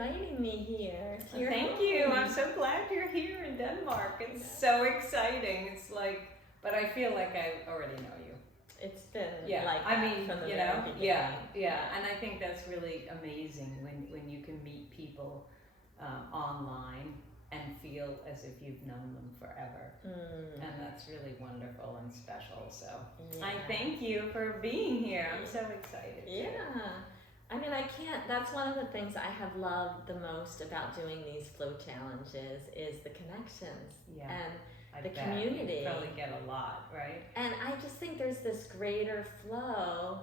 inviting me here. Thank you. I'm so glad you're here in Denmark. It's so exciting. It's like, but I feel like I already know you. It's been Yeah, I mean, from the you very know, beginning. yeah, and I think that's really amazing when you can meet people online and feel as if you've known them forever, and that's really wonderful and special. So I thank you for being here. I'm so excited. Yeah. I mean, that's one of the things I have loved the most about doing these flow challenges is the connections and the community. You probably get a lot, right? And I just think there's this greater flow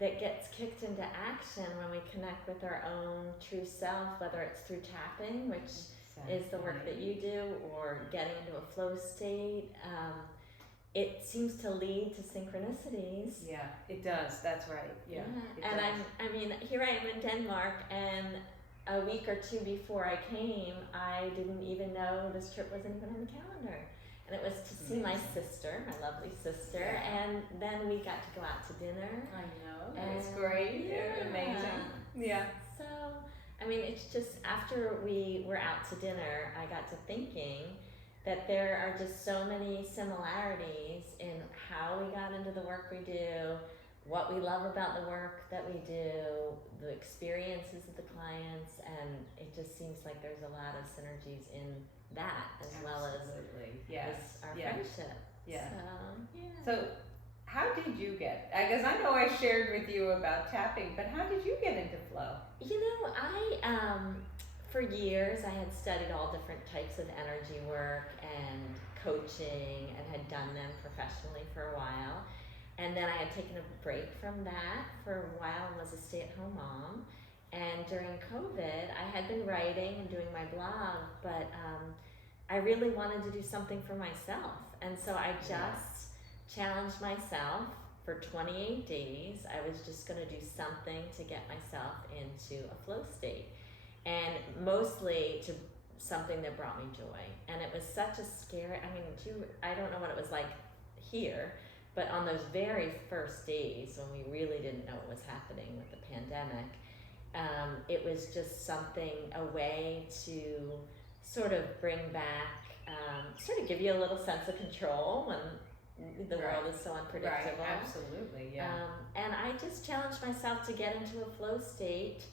that gets kicked into action when we connect with our own true self, whether it's through tapping, which is the work that you do, or getting into a flow state. It seems to lead to synchronicities. Yeah, it does. That's right. Yeah. And I mean, here I am in Denmark, and a week or two before I came, I didn't even know this trip wasn't even on the calendar. And it was to see my sister, my lovely sister, and then we got to go out to dinner. I know. It was great. Yeah. Amazing. Yeah. So, I mean, it's just after we were out to dinner, I got to thinking that there are just so many similarities in how we got into the work we do, what we love about the work that we do, the experiences of the clients, and it just seems like there's a lot of synergies in that as well as our friendship. Yeah. So how did you get, I guess I know I shared with you about tapping, but how did you get into flow? You know, for years I had studied all different types of energy work and coaching and had done them professionally for a while. And then I had taken a break from that for a while and was a stay-at-home mom. And during COVID, I had been writing and doing my blog, but I really wanted to do something for myself. And so I just challenged myself for 28 days. I was just going to do something to get myself into a flow state. And mostly to something that brought me joy. And it was such a scary, I don't know what it was like here, but on those very first days when we really didn't know what was happening with the pandemic, it was just something, a way to sort of bring back, sort of give you a little sense of control when the world is so unpredictable. Right, absolutely, yeah. And I just challenged myself to get into a flow state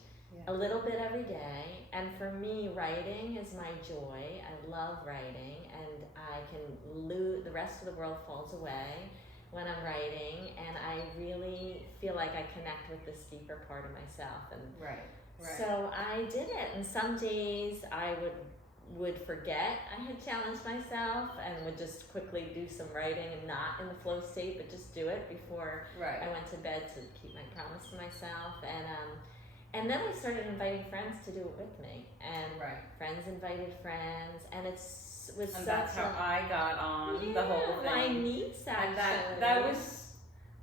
a little bit every day. And for me, writing is my joy. I love writing, and I can the rest of the world falls away when I'm writing, and I really feel like I connect with this deeper part of myself. And so I did it, and some days I would forget I had challenged myself and would just quickly do some writing and not in the flow state, but just do it before I went to bed to keep my promise to myself. And then I started inviting friends to do it with me, and friends invited friends, and that's how I got on the whole thing. My niece actually. And that was,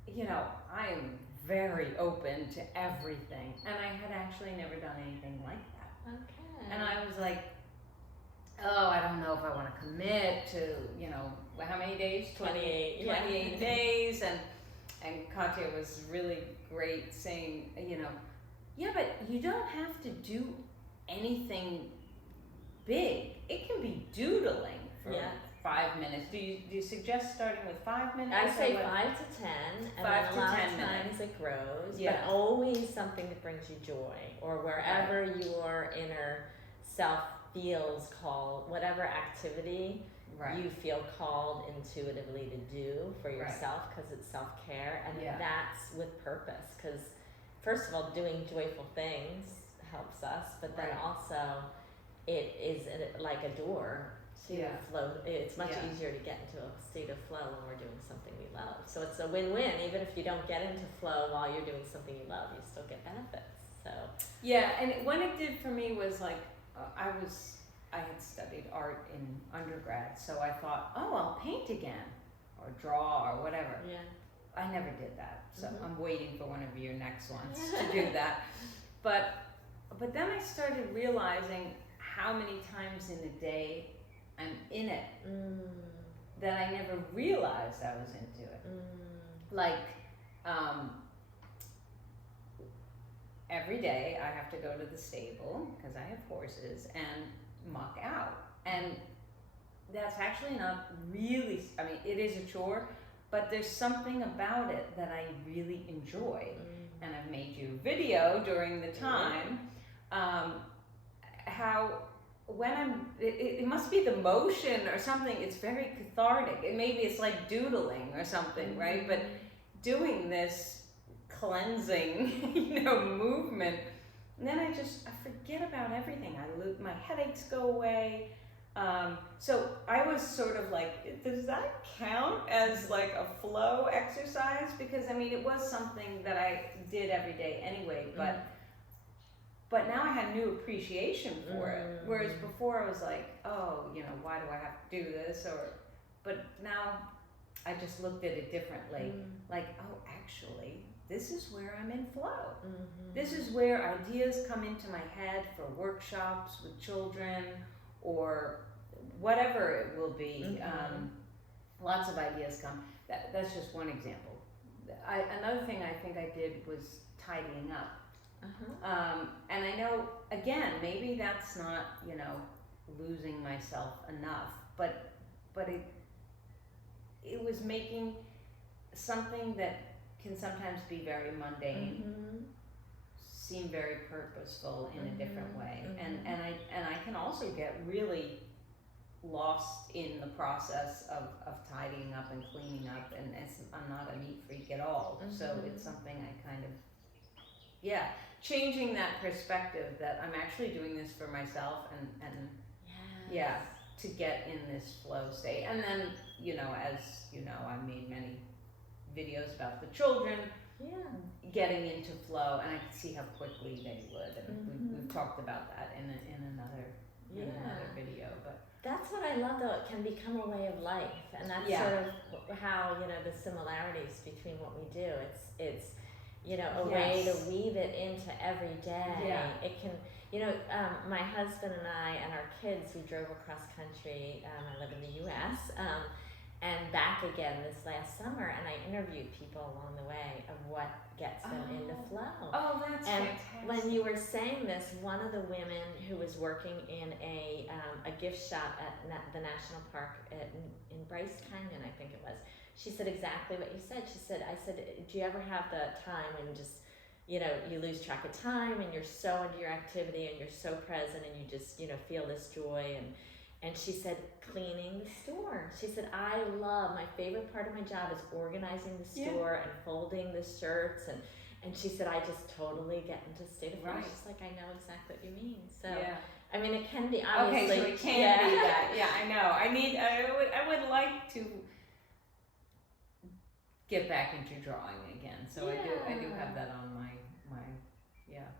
you know, I am very open to everything, and I had actually never done anything like that. Okay. And I was like, oh, I don't know if I want to commit to, you know, how many days? 28 days, and Katya was really great saying, you know, yeah, but you don't have to do anything big. It can be doodling for 5 minutes. Do you suggest starting with 5 minutes? I say 5 to 10, and 5 to 10 times it grows, but always something that brings you joy, or wherever your inner self feels called, whatever activity you feel called intuitively to do for yourself, because it's self-care, and that's with purpose, because first of all, doing joyful things helps us, but then also it is like a door to flow. It's much easier to get into a state of flow when we're doing something we love. So it's a win-win. Even if you don't get into flow while you're doing something you love, you still get benefits. So and what it did for me was like, I had studied art in undergrad, so I thought, oh, I'll paint again, or draw, or whatever. I never did that, so I'm waiting for one of your next ones to do that. But then I started realizing how many times in a day I'm in it that I never realized I was into it. Like, every day I have to go to the stable because I have horses and muck out. And that's actually not really, I mean, it is a chore, but there's something about it that I really enjoy. And I've made you a video during the time, how when it must be the motion or something, it's very cathartic. Maybe it's like doodling or something, right? But doing this cleansing, movement, and then I forget about everything. My headaches go away. So I was sort of like, does that count as like a flow exercise? Because I mean, it was something that I did every day anyway, but now I had new appreciation for it. Whereas before I was like, oh, why do I have to do this? But now I just looked at it differently. Like, oh, actually, this is where I'm in flow. This is where ideas come into my head for workshops with children or whatever it will be. Lots of ideas come. That's just one example. Another thing I think I did was tidying up. And I know, again, maybe that's not, losing myself enough, but it was making something that can sometimes be very mundane seem very purposeful in a different way. And I can also get really lost in the process of tidying up and cleaning up, and I'm not a neat freak at all. So it's something I kind of, changing that perspective that I'm actually doing this for myself and to get in this flow state. And then, as I made many videos about the children getting into flow, and I could see how quickly they would. And we've talked about that in another video. But that's what I love, though. It can become a way of life, and that's sort of how the similarities between what we do. It's a way to weave it into every day. It can, my husband and I and our kids, we drove across country. I live in the U.S. And back again this last summer, and I interviewed people along the way of what gets them into flow. Oh, that's fantastic. When you were saying this, one of the women who was working in a gift shop at the national park in Bryce Canyon, I think it was, she said exactly what you said. I said, do you ever have the time when just, you lose track of time and you're so into your activity and you're so present and you just, feel this joy and she said, cleaning the store. She said, my favorite part of my job is organizing the store and folding the shirts. And she said, I just totally get into a state of flow. She's like, I know exactly what you mean. So, I mean, it can be obviously. Okay, so it can be that. Yeah, I know. I would like to get back into drawing again. So I do have that on my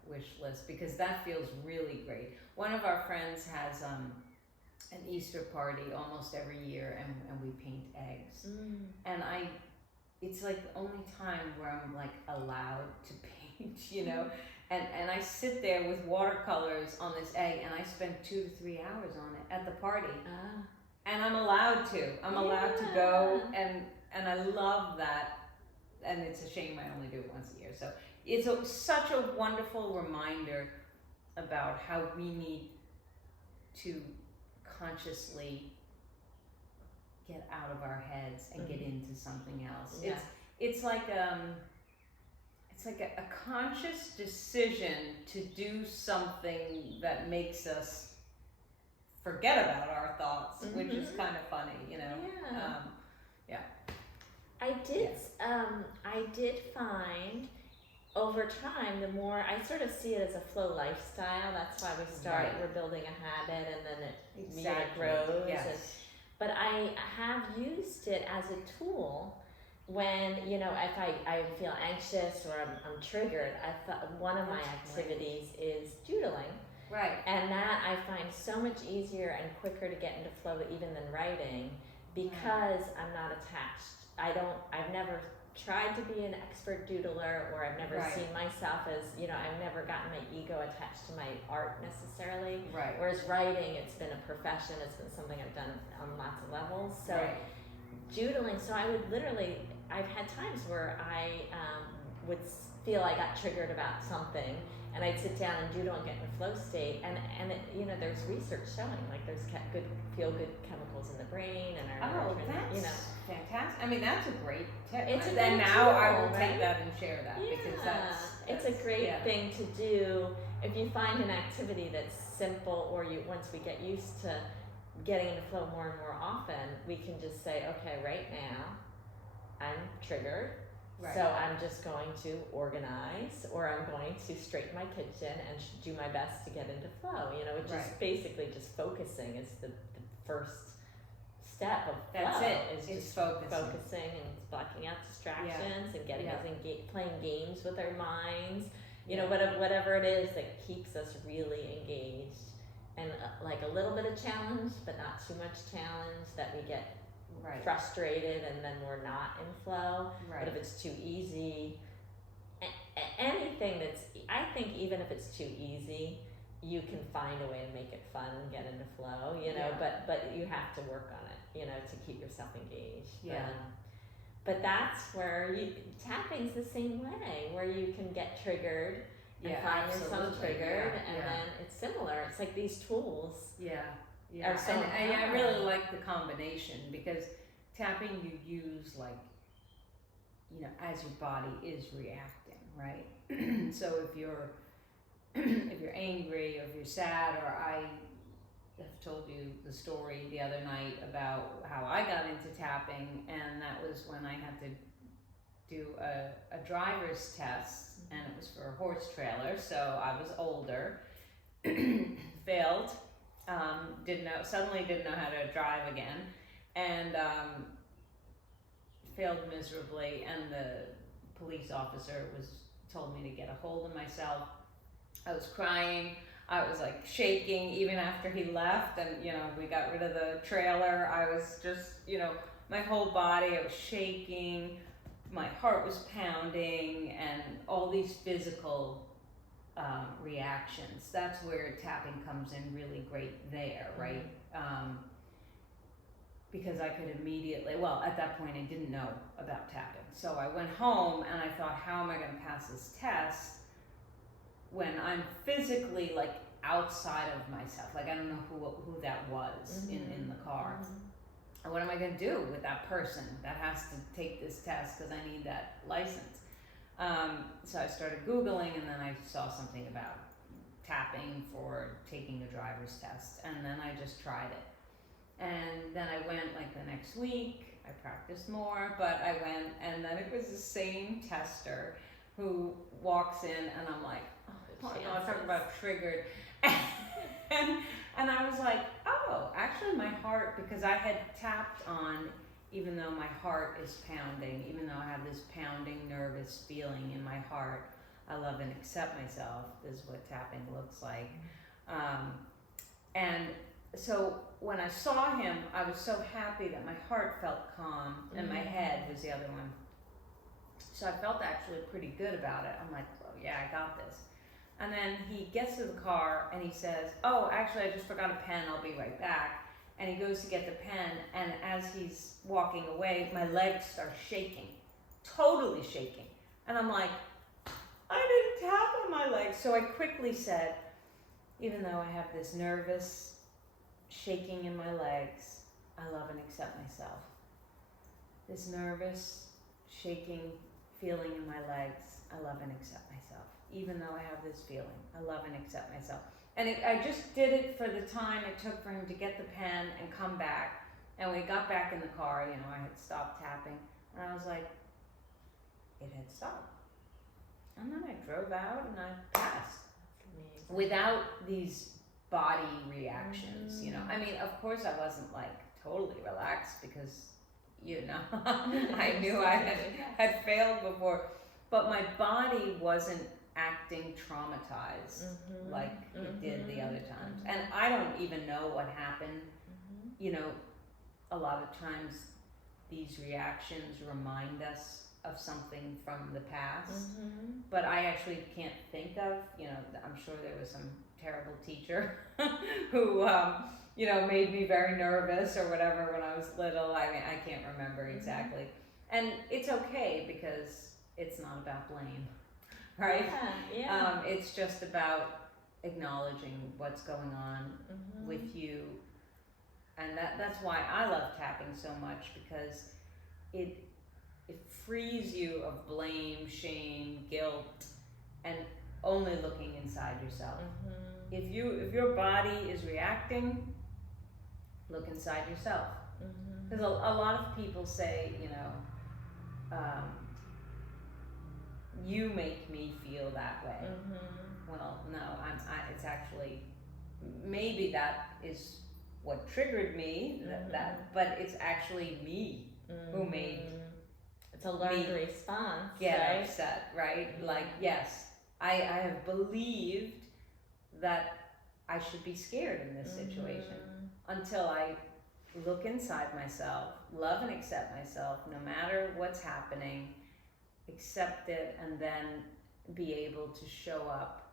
wish list, because that feels really great. One of our friends has an Easter party almost every year, and we paint eggs. And it's like the only time where I'm like allowed to paint, and I sit there with watercolors on this egg, and I spend 2 to 3 hours on it at the party. And I'm allowed to. I'm allowed to go, and I love that. And it's a shame I only do it once a year. So it's such a wonderful reminder about how we need to consciously get out of our heads and get into something else. It's like a conscious decision to do something that makes us forget about our thoughts, which is kind of funny, I did find over time, the more I sort of see it as a flow lifestyle. That's why we start. We're building a habit, and then it grows. Yes. But I have used it as a tool when if I feel anxious or I'm triggered. I thought one of my activities is doodling. Right. And that I find so much easier and quicker to get into flow even than writing, because I'm not attached. I've never tried to be an expert doodler, or I've never seen myself as, I've never gotten my ego attached to my art necessarily. Right. Whereas writing, it's been a profession, it's been something I've done on lots of levels. So doodling, so I would literally, I've had times where I would feel I got triggered about something, and I'd sit down and doodle and get in a flow state, and it, you know, there's research showing like there's good feel good chemicals in the brain and our that's, you know, fantastic. I mean, that's a great tip. It's a then good now tool, I will right? take that and share that, because it's a great thing to do if you find an activity that's simple, or you once we get used to getting in the flow more and more often, we can just say, okay, right now I'm triggered. Right. So I'm just going to organize, or I'm going to straighten my kitchen and do my best to get into flow, you know, which is basically just focusing is the first step of flow. That's it. Is it's just focusing and blocking out distractions and getting us playing games with our minds, you know, whatever it is that keeps us really engaged, and like a little bit of challenge, but not too much challenge that we get frustrated and then we're not in flow. But if it's too easy, anything that's, I think even if it's too easy, you can find a way to make it fun and get into flow, you know, but you have to work on it, you know, to keep yourself engaged. But that's where tapping's the same way, where you can get triggered and find yourself triggered, and then it's similar. It's like these tools. And I really like the combination, because tapping you use like, you know, as your body is reacting, right? So if you're angry, or if you're sad, or I have told you the story the other night about how I got into tapping, and that was when I had to do a driver's test, and it was for a horse trailer, so I was older, failed. Suddenly didn't know how to drive again, and failed miserably, and the police officer told me to get a hold of myself. I was crying, I was like shaking even after he left, and you know, we got rid of the trailer. I was just, you know, my whole body, I was shaking, my heart was pounding, and all these physical reactions. That's where tapping comes in really great there, right? Because I could immediately, well, at that point I didn't know about tapping. So I went home and I thought, how am I going to pass this test when I'm physically like outside of myself? Like, I don't know who that was in the car. And what am I going to do with that person that has to take this test, because I need that license? So I started Googling, and then I saw something about tapping for taking a driver's test, and then I just tried it. And then I went like the next week, I practiced more, but I went, and then it was the same tester who walks in, and I'm like, oh my God, talking about triggered. And I was like, oh, actually my heart, because I had tapped on, even though my heart is pounding, even though I have this pounding, nervous feeling in my heart, I love and accept myself, is what tapping looks like. And so when I saw him, I was so happy that my heart felt calm, and my head was the other one. So I felt actually pretty good about it. I'm like, oh yeah, I got this. And then he gets to the car and he says, oh, actually I just forgot a pen, I'll be right back. And he goes to get the pen, and as he's walking away, my legs start shaking, totally shaking. And I'm like, I didn't tap on my legs. So I quickly said, even though I have this nervous shaking in my legs, I love and accept myself. This nervous shaking feeling in my legs, I love and accept myself. Even though I have this feeling, I love and accept myself. And I just did it for the time it took for him to get the pen and come back. And when we got back in the car, you know, I had stopped tapping, and I was like, it had stopped. And then I drove out and I passed without these body reactions, you know. I mean, of course I wasn't like totally relaxed, because, you know, I knew I had failed before, but my body wasn't acting traumatized like it did the other times. And I don't even know what happened. You know, a lot of times these reactions remind us of something from the past, but I actually can't think of, you know, I'm sure there was some terrible teacher who, you know, made me very nervous or whatever when I was little. I mean, I can't remember exactly. And it's okay, because it's not about blame. right? Yeah. It's just about acknowledging what's going on with you. And that's why I love tapping so much, because it frees you of blame, shame, guilt, and only looking inside yourself. If your body is reacting, look inside yourself. Because a lot of people say, you make me feel that way. Well, no, it's actually, maybe that is what triggered me, but it's actually me who made it's a learned response. Get upset, right? Like, yes, I have believed that I should be scared in this situation until I look inside myself, love and accept myself, no matter what's happening, accept it, and then be able to show up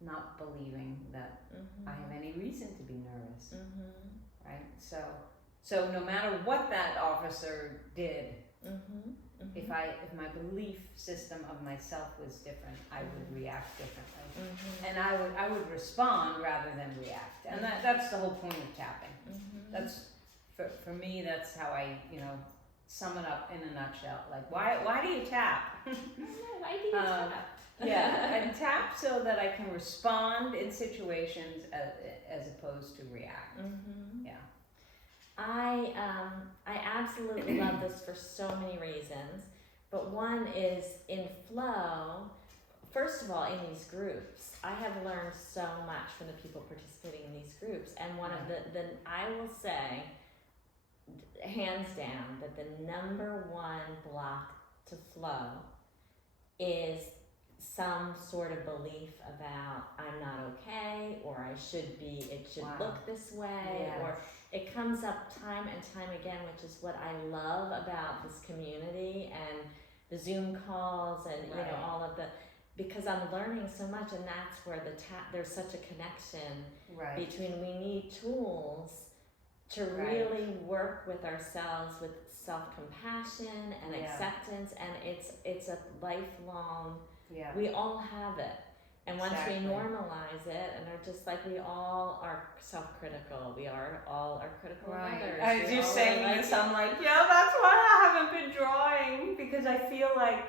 not believing that I have any reason to be nervous, right? So no matter what that officer did, if my belief system of myself was different, I would react differently, and I would respond rather than react, and that's the whole point of tapping. That's for me. That's how I sum it up in a nutshell. Like, why do you tap? Why do you tap? Yeah, and tap so that I can respond in situations as opposed to react. Yeah. I absolutely love this for so many reasons, but one is in flow. First of all, in these groups, I have learned so much from the people participating in these groups, and one of the I will say, hands down, that the number one block to flow is some sort of belief about I'm not okay, or I should be, it should look this way, or it comes up time and time again, which is what I love about this community and the Zoom calls and all of the, because I'm learning so much, and that's where there's such a connection between we need tools to really work with ourselves with self-compassion and acceptance, and it's a lifelong, we all have it. And once we normalize it, and are just like, we all are self-critical, we all are critical of others. As you're saying this, I'm like, that's why I haven't been drawing, because I feel like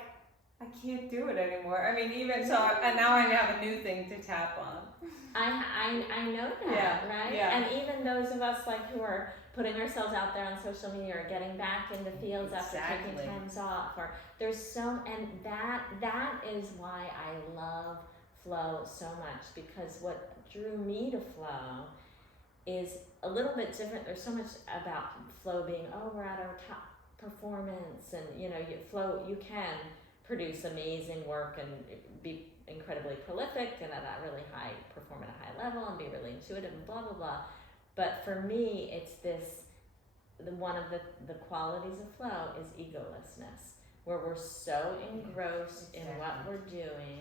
I can't do it anymore. I mean, even so, and now I have a new thing to tap on. I know that, right? Yeah. And even those of us who are putting ourselves out there on social media, or getting back into fields after taking times off, or there's and that is why I love flow so much, because what drew me to flow is a little bit different. There's so much about flow being, we're at our top performance, and you can produce amazing work and be incredibly prolific and perform at a high level and be really intuitive and blah blah blah. But for me, it's one of the qualities of flow is egolessness, where we're so engrossed in what we're doing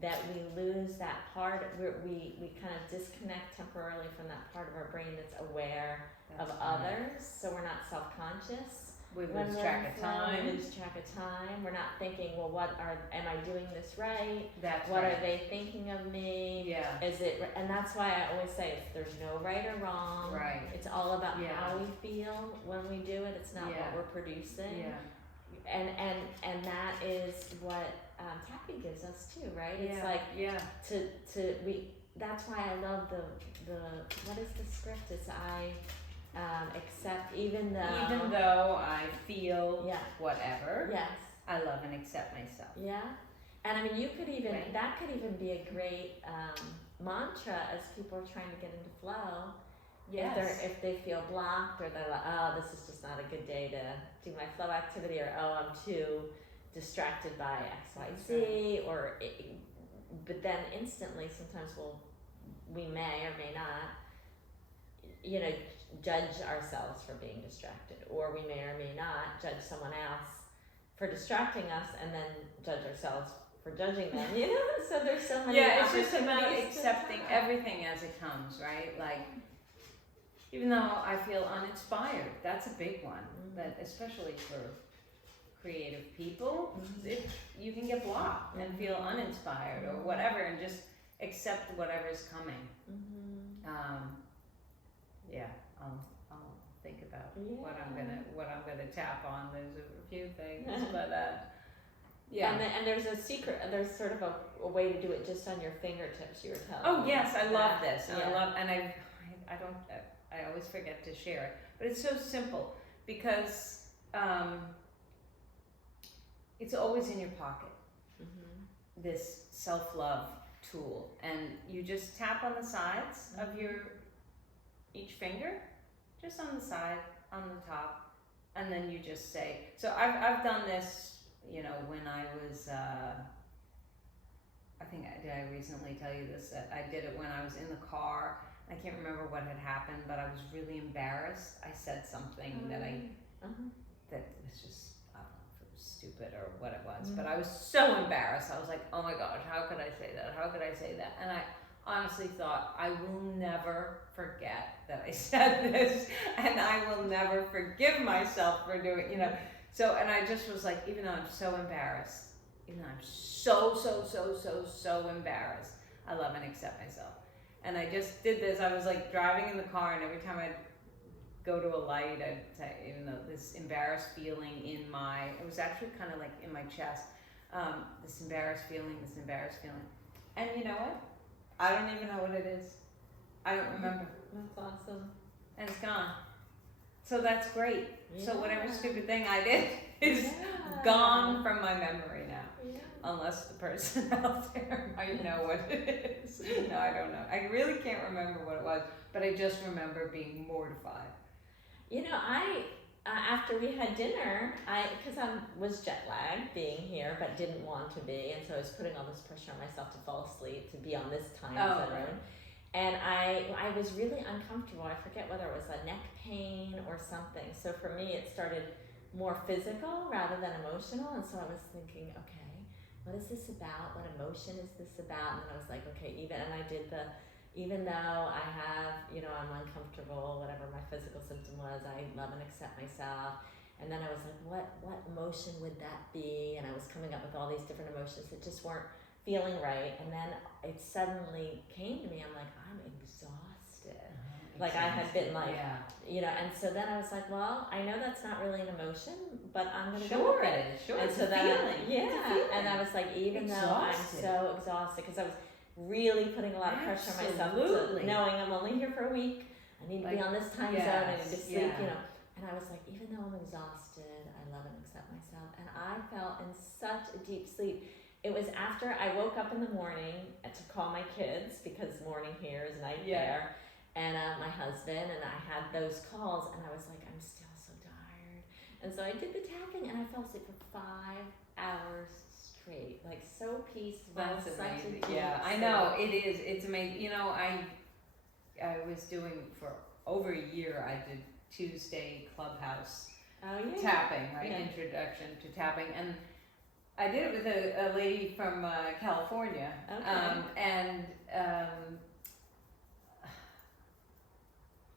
that we lose that part. We kind of disconnect temporarily from that part of our brain that's aware of others, so we're not self-conscious. We lose track of time. We lose track of time. We're not thinking, well, am I doing this right? What are they thinking of me? Yeah. Is it? And that's why I always say there's no right or wrong. Right. It's all about how we feel when we do it. It's not what we're producing. Yeah. And that is what tapping gives us too, right? It's that's why I love the what is the script? It's accept even though I feel whatever. Yes. I love and accept myself. Yeah. And I mean, you could even that could even be a great mantra as people are trying to get into flow. Yes. If they feel blocked, or they're like, this is just not a good day to do my flow activity, or I'm too distracted by XYZ, but then instantly sometimes we may or may not, judge ourselves for being distracted, or we may or may not judge someone else for distracting us, and then judge ourselves for judging them. So there's so many. It's just about accepting everything as it comes, right? Like, even though I feel uninspired, that's a big one. That especially for creative people, you can get blocked and feel uninspired or whatever, and just accept whatever's coming. Yeah, I'll think about what I'm gonna tap on. There's a few things, but yeah. And there's a secret. There's sort of a way to do it just on your fingertips. You were telling. Oh yes, I love this. And I always forget to share it, but it's so simple because it's always in your pocket. This self-love tool, and you just tap on the sides of each finger, just on the side, on the top, and then you just say. So I've done this, when I was. I think I recently tell you this, that I did it when I was in the car. I can't remember what had happened, but I was really embarrassed. I said something that was just, I don't know if it was stupid or what it was, but I was so embarrassed. I was like, oh my gosh, how could I say that? How could I say that? And I honestly thought, I will never forget that I said this, and I will never forgive myself for doing, So, and I just was like, even though I'm so embarrassed, even though I'm so embarrassed, I love and accept myself. And I just did this. I was like driving in the car, and every time I'd go to a light, I'd say, even though this embarrassed feeling it was actually kind of like in my chest, this embarrassed feeling. And you know what? I don't even know what it is. I don't remember. That's awesome. And it's gone. So that's great. Yeah. So whatever stupid thing I did is gone from my memory now. Yeah. Unless the person out there might know what it is. No, I don't know. I really can't remember what it was, but I just remember being mortified. After we had dinner, because I was jet lagged being here, but didn't want to be, and so I was putting all this pressure on myself to fall asleep, to be on this time zone. Right. And I was really uncomfortable. I forget whether it was a neck pain or something. So for me, it started more physical rather than emotional. And so I was thinking, okay, what is this about? What emotion is this about? And then I was like, okay, even though I have, I'm uncomfortable, whatever my physical symptom was, I love and accept myself. And then I was like, what emotion would that be? And I was coming up with all these different emotions that just weren't feeling right. And then it suddenly came to me, I'm like, I'm exhausted. Like I had been like, and so then I was like, well, I know that's not really an emotion, but I'm going to go with it. Sure, and it's so a feeling. And I was like, even though I'm so exhausted, because I was really putting a lot of pressure on myself, knowing I'm only here for a week, I need to be on this time zone, I need to sleep, And I was like, even though I'm exhausted, I love and accept myself. And I fell in such a deep sleep. It was after I woke up in the morning to call my kids, because morning here is night there, and my husband, and I had those calls, and I was like, I'm still so tired. And so I did the tapping, and I fell asleep for 5 hours straight, like so peaceful. That's amazing. I know, it is. It's amazing. I was doing for over a year, I did Tuesday Clubhouse tapping, right? Introduction to tapping. And I did it with a lady from California.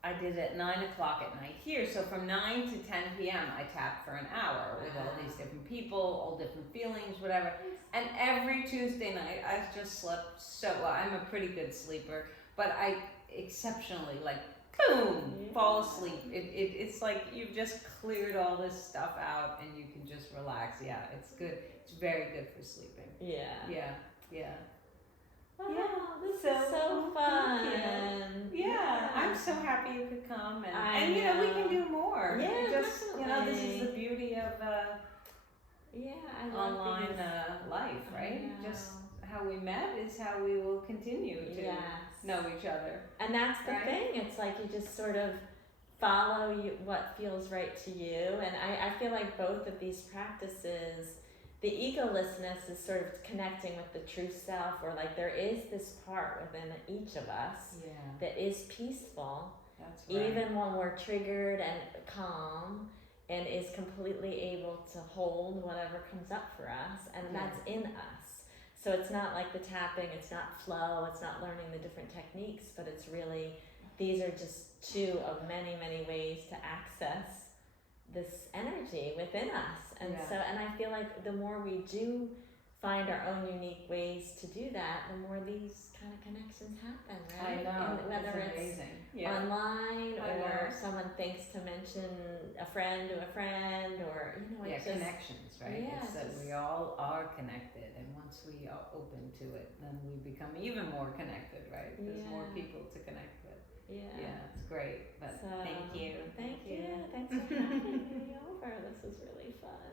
I did it at 9 o'clock at night here. So from 9 to 10 p.m. I tapped for an hour with all these different people, all different feelings, whatever. And every Tuesday night I just slept so well. I'm a pretty good sleeper, but I exceptionally fall asleep. It's like you've just cleared all this stuff out and you can just relax. Yeah, it's good. It's very good for sleeping. Yeah. Wow, this is so fun. Yeah, I'm so happy you could come, and we can do more. Yeah, definitely. This is the beauty of online life, right? Just how we met is how we will continue to know each other. And that's the thing. It's like you just sort of follow what feels right to you. And I feel like both of these practices, the egolessness is sort of connecting with the true self, or like there is this part within each of us that is peaceful. That's right. Even when we're triggered and calm, and is completely able to hold whatever comes up for us, and that's in us. So it's not like the tapping, it's not flow, it's not learning the different techniques, but it's really, these are just two of many, many ways to access this energy within us. And Yeah. so, and I feel like the more we do find our own unique ways to do that, the more these kind of connections happen, right? I know, And whether it's amazing. Yeah. online, I or know. someone thinks to mention a friend to a friend, or, you know, Yeah, it's just, connections, right? yeah, It's that just- we all are connected, and once we are open to it, then we become even more connected, right? There's more Yeah. people to connect with. yeah. Yeah, it's great. But So, thank you. Thank you. Thanks for having me over. This was really fun.